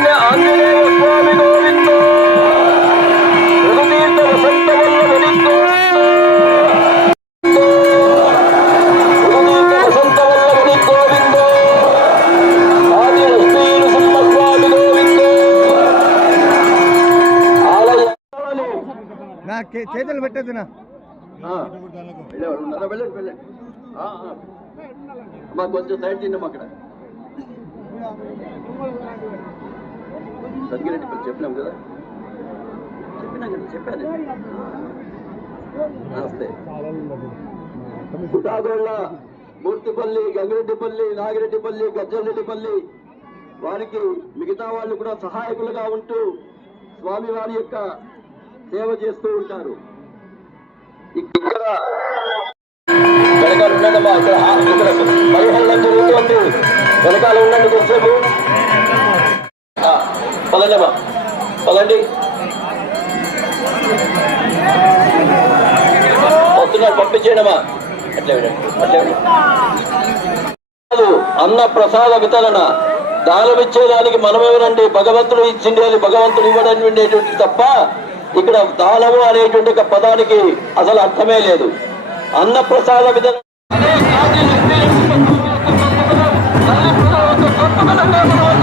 ఆంజనేయ స్వామి గోవిందో రఘుతీర్థ వసంత వల్లభుని గోవిందో రఘుతీర్థ వసంత వల్లభుని గోవిందో ఆది లక్ష్మీ నృసింహస్వామి గోవిందో ఆలయ నా కే- చేతులు పెట్టద్దు నా ఆ, వెళ్ళేవాడు ఉన్నారా? వెళ్ళండి వెళ్ళండి ఆ, ఆ. అమ్మా కొంచెం సైడ్ తిన్నాం అక్కడ సంగిరెడ్డి ఇప్పుడు చెప్పినాం కదా? చెప్పినాం కదా చెప్పాను. నమస్తే. పుట్టాగోళ్ళ మూర్తిపల్లి గంగిరెడ్డిపల్లి నాగిరెడ్డిపల్లి గజ్జలరెడ్డిపల్లి వారికి మిగతా వాళ్ళు కూడా సహాయకులుగా ఉంటూ స్వామివారి యొక్క సేవ చేస్తూ ఉంటారు. ఇక్కడ వెనకాల ఉన్నదమ్మా ఇక్కడ ఇక్కడ పరిహరణ జరుగుతోంది. వెనకాల ఉండండి కొంచెంసేపు పదండి అమ్మా. పదండి. వస్తున్నారు పంపించేయండమ్మా అట్లే అన్న ప్రసాద వితరణ. దానం ఇచ్చేదానికి మనమేమనండి భగవంతుడు ఇచ్చింది అది భగవంతుడు ఇవ్వడటువంటి తప్ప ఇక్కడ దానము అనేటువంటి పదానికి అసలు అర్థమే లేదు. అన్నప్రసాద విధానం అనే